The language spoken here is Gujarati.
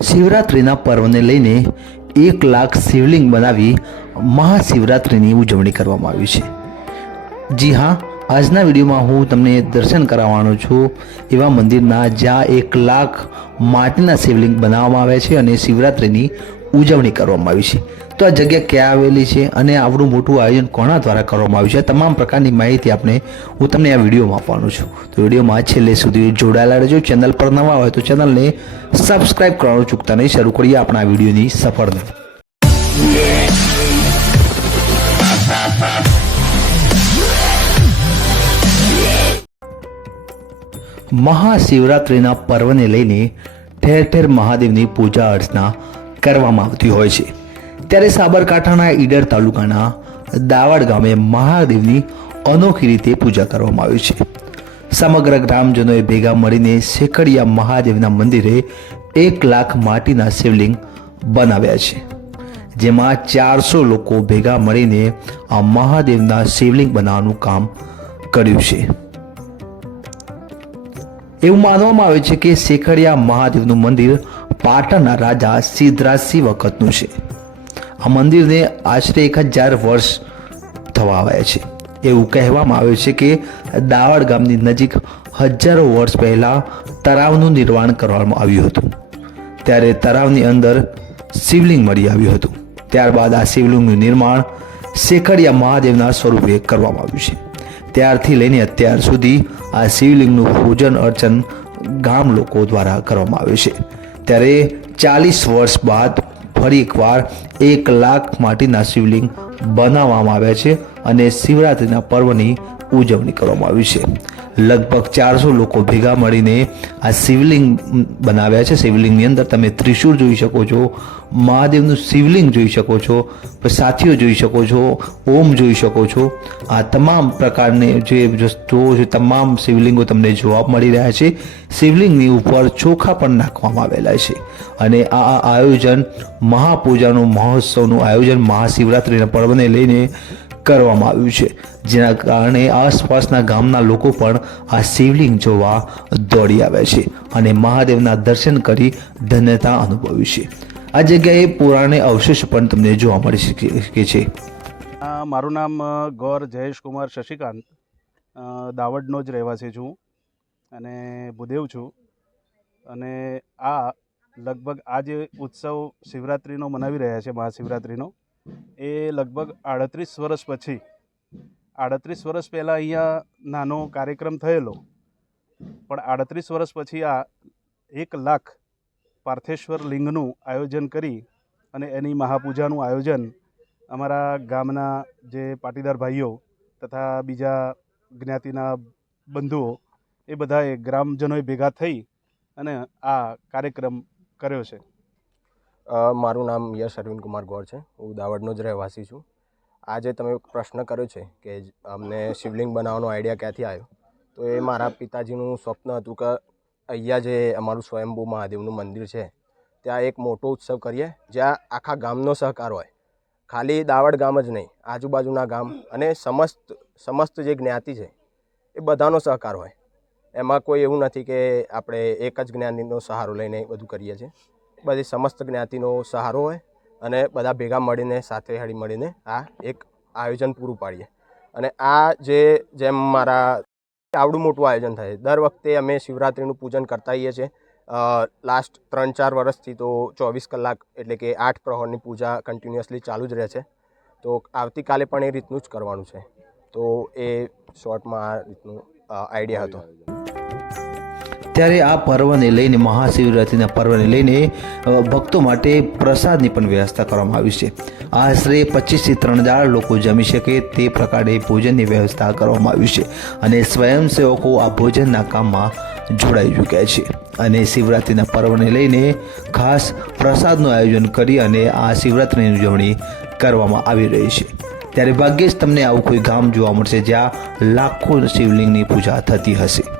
શિવરાત્રિના પર્વને લઈને 1 લાખ શિવલિંગ બનાવી મહાશિવરાત્રિની ઉજવણી કરવામાં આવી છે। જી હા, આજના વિડીયોમાં હું તમને દર્શન કરાવવાનો છું એવા મંદિરના જ્યાં 1 લાખ માટીના શિવલિંગ બનાવવામાં આવ્યા છે અને શિવરાત્રિની ઉજવણી કરવામાં આવી છે। તો આ જગ્યા ક્યાં આવેલી છે અને આવડું મોટું આયોજન કોના દ્વારા કરવામાં આવ્યું છે, તમામ પ્રકારની માહિતી હું તમને આ વિડીયોમાં આપવાનો છું। તો વિડીયોમાં છેલ્લે સુધી જોડાયેલા રહેજો। ચેનલ પર નવા હોય તો ચેનલને સબસ્ક્રાઇબ કરવાનું ચૂકતા નહીં। શરૂ કરીએ આપણા વિડીયોની સફળતા। મહાશિવરાત્રિના પર્વને લઈને ઠેર ઠેર મહાદેવની પૂજા અર્ચના કરવામાં આવતી હોય છે। ત્યારે સાબરકાંઠાના ઈડર તાલુકાના દાવડ ગામે મહાદેવની અનોખી રીતે પૂજા કરવામાં આવી છે। સમગ્ર ગ્રામજનોએ ભેગા મળીને શેખડિયા મહાદેવના મંદિરે 1 લાખ માટીના શિવલિંગ બનાવ્યા છે, જેમાં 400 લોકો ભેગા મળીને આ મહાદેવના શિવલિંગ બનાવવાનું કામ કર્યું છે। એવું માનવામાં આવે છે કે શેખડિયા મહાદેવનું મંદિર પાટણના રાજા સિદ્ધરાજસિંહ વખતનું છે। આ મંદિરને આશરે 1000 વર્ષ થવા આવ્યા છે। એવું કહેવામાં આવે છે કે દાવડ ગામની નજીક હજારો વર્ષ પહેલા તળાવનું નિર્માણ કરવામાં આવ્યું હતું, ત્યારે તળાવની અંદર શિવલિંગ મળી આવ્યું હતું। ત્યારબાદ આ શિવલિંગનું નિર્માણ શેખડિયા મહાદેવના સ્વરૂપે કરવામાં આવ્યું છે। ત્યારથી લઈને અત્યાર સુધી આ શિવલિંગનું પૂજન અર્ચન ગામ લોકો દ્વારા કરવામાં આવે છે। ત્યારે 40 વર્ષ બાદ ફરી એકવાર 1 લાખ માટીના શિવલિંગ બનાવવામાં આવ્યા છે અને શિવરાત્રિના પર્વની ઉજવણી કરવામાં આવી છે। લગભગ 400 લોકો ભેગા મળીને આ શિવલિંગ બનાવ્યા છે। શિવલિંગની અંદર તમે ત્રિશૂળ જોઈ શકો છો, મહાદેવનું શિવલિંગ જોઈ શકો છો, સાથીઓ જોઈ શકો છો, ઓમ જોઈ શકો છો। આ તમામ પ્રકારની જે વસ્તુઓ છે, તમામ શિવલિંગો તમને જોવા મળી રહ્યા છે। શિવલિંગની ઉપર ચોખા પણ નાખવામાં આવેલા છે અને આ આયોજન મહાપૂજાનું મહોત્સવનું આયોજન મહાશિવરાત્રિના પર્વને લઈને કરવામાં આવ્યું છે, જેના કારણે આસપાસના ગામના લોકો પણ આ શિવલિંગ જોવા દોડી આવ્યા છે અને મહાદેવના દર્શન કરી ધન્યતા અનુભવી છે। આ જગ્યાએ પુરાણે અવશેષ પણ તમને જોવા મળી શકે છે। મારું નામ ગૌર જયેશ કુમાર શશિકાંત, દાવડનો જ રહેવાસી છું અને ભૂદેવ છું। અને આ લગભગ આ જે ઉત્સવ શિવરાત્રિનો મનાવી રહ્યા છે, મહાશિવરાત્રિનો, એ લગભગ 38 વર્ષ પછી 38 વર્ષ પહેલાં અહીંયા નાનો કાર્યક્રમ થયેલો, પણ 38 વર્ષ પછી આ 1 લાખ પાર્થેશ્વર લિંગનું આયોજન કરી અને એની મહાપૂજાનું આયોજન અમારા ગામના જે પાટીદાર ભાઈઓ તથા બીજા જ્ઞાતિના બંધુઓ એ બધાએ ગ્રામજનોએ ભેગા થઈ અને આ કાર્યક્રમ કર્યો છે। મારું નામ યશ અરવિંદ કુમાર ગૌર છે। હું દાવડનો જ રહેવાસી છું। આજે તમે પ્રશ્ન કર્યો છે કે અમને શિવલિંગ બનાવવાનો આઈડિયા ક્યાંથી આવ્યો, તો એ મારા પિતાજીનું સ્વપ્ન હતું કે અહીંયા જે અમારું સ્વયંભૂ મહાદેવનું મંદિર છે ત્યાં એક મોટો ઉત્સવ કરીએ જ્યાં આખા ગામનો સહકાર હોય। ખાલી દાવડ ગામ જ નહીં, આજુબાજુના ગામ અને સમસ્ત જે જ્ઞાતિ છે એ બધાનો સહકાર હોય। એમાં કોઈ એવું નથી કે આપણે એક જ જ્ઞાતિનો સહારો લઈને બધું કરીએ છીએ। બધી સમસ્ત જ્ઞાતિનો સહારો હોય અને બધા ભેગા મળીને સાથે હળી મળીને આ એક આયોજન પૂરું પાડીએ। અને આ જેમ મારા આવડું મોટું આયોજન થાય, દર વખતે અમે શિવરાત્રિનું પૂજન કરતા હોઈએ છીએ। લાસ્ટ 3-4 વર્ષથી તો 24 કલાક એટલે કે 8 પ્રહરની પૂજા કન્ટિન્યુઅસલી ચાલુ જ રહે છે। તો આવતીકાલે પણ એ રીતનું જ કરવાનું છે। તો એ શોર્ટમાં આ રીતનું આઈડિયા હતો। ત્યારે આ પર્વને લઈને, મહાશિવરાત્રિના પર્વને લઈને ભક્તો માટે પ્રસાદની પણ વ્યવસ્થા કરવામાં આવી છે। આશરે 25 થી 3000 લોકો જમી શકે તે પ્રકારે ભોજનની વ્યવસ્થા કરવામાં આવી છે અને સ્વયંસેવકો આ ભોજનના કામમાં જોડાઈ ચૂક્યા છે અને શિવરાત્રિના પર્વને લઈને ખાસ પ્રસાદનું આયોજન કરી અને આ શિવરાત્રિની ઉજવણી કરવામાં આવી રહી છે। ત્યારે ભાગ્યે જ તમને આવું કોઈ ગામ જોવા મળશે જ્યાં લાખો શિવલિંગની પૂજા થતી હશે।